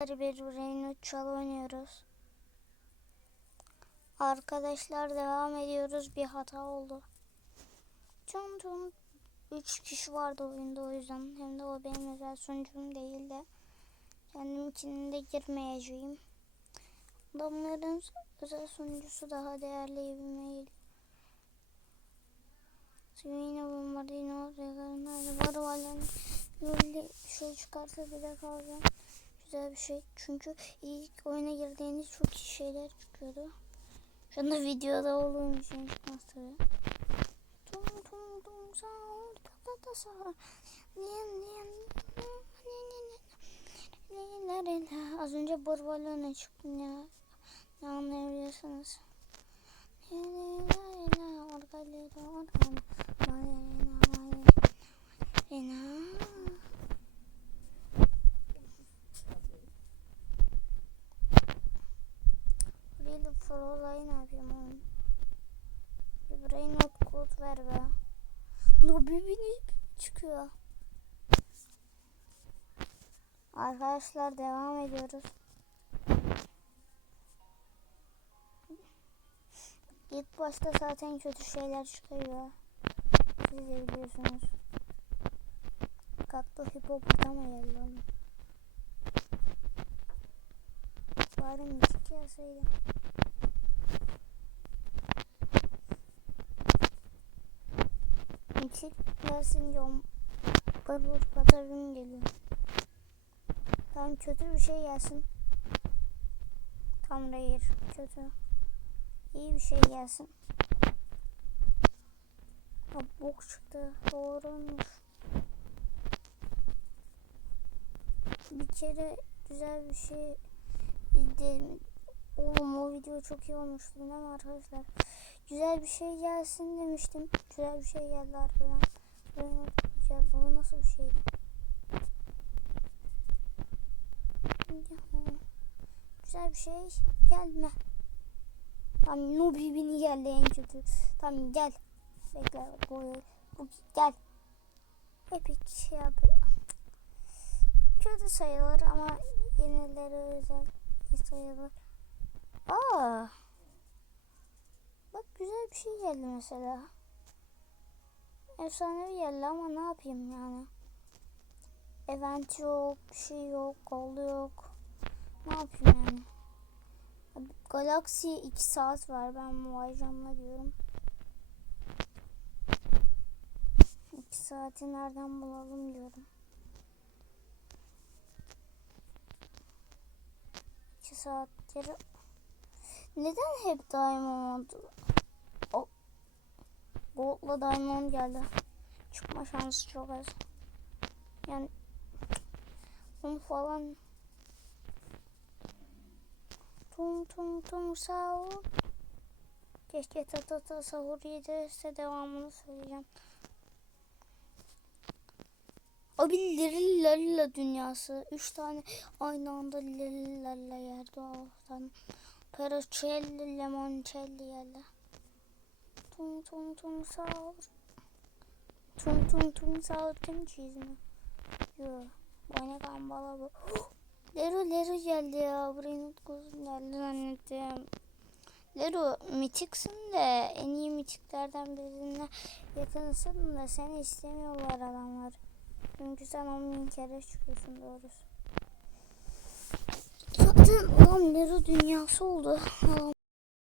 bir Brain Uçal oynuyoruz. Arkadaşlar devam ediyoruz. Bir hata oldu. Tüm tüm 3 kişi vardı oyunda o yüzden. Hem de o benim özel sunucum değil de. Kendim içinde girmeyeceğim. Adamların özel sunucusu daha değerli bilmeyi. Yine bombardino regalarına var varlar. Böyle şey çıkarsa bile kalacağım. Güzel bir şey. Çünkü ilk oyuna girdiğinde çok iyi şeyler çıkıyordu. Şu anda videoda olduğum için tabii. Tum tum tum sağ ta sağ. Az önce Barbalona çıktım ya. Ne anlayabiliyorsunuz? Real No bir çıkıyor. Arkadaşlar devam ediyoruz. İlk başta zaten kötü şeyler çıkıyor. Siz de biliyorsunuz. Kalktı hipopotama geldi oğlum. Bari müzik yazsaydı. Müzik yazınca o barbar patabim geliyor. Tamam kötü bir şey gelsin. Tam hayır kötü. İyi bir şey gelsin. Ha, bok çıktı. Doğruymuş. Bir kere güzel bir şey izledim. Oğlum o video çok iyi olmuştu değil mi arkadaşlar? Güzel bir şey gelsin demiştim. Güzel bir şey geldi arkadan. Böyle geldi. O nasıl bir şeydi? Güzel bir şey gelme. Tamam Nubi beni geldi en kötü. Tamam gel. Bekle bu, bu gel. Epic şey yap. Kötü sayılır ama yenileri özel sayılır. Bir şey geldi mesela. Efsanevi geldi ama ne yapayım yani. Event yok, bir şey yok, gol yok. Ne yapayım yani. Galaxy 2 saat var. Ben Muaycam'la diyorum. 2 saati nereden bulalım diyorum. 2 saatleri neden hep Diamond o Gold'la Diamond geldi. Çıkma şansı çok az. Yani onu falan Tum tum tum sahur. Keşke tata ta sahur yedirse devamını söyleyeceğim. Abi Lirilla dünyası. Üç tane aynı anda Lirilla yerde oradan. Paracelli, Lemoncelli yerler. Tum tum tum sahur. Tum tum tum sahur kim çizimi? Yok. Bana kambala bu. Lero Lero geldi ya. Buraya unutkusun geldi zannettim. Lero mitiksin de en iyi mitiklerden birine yakınsın da seni istemiyorlar adamlar. Çünkü sen 10 bin kere çıkıyorsun doğrusu. Zaten adam Lero dünyası oldu.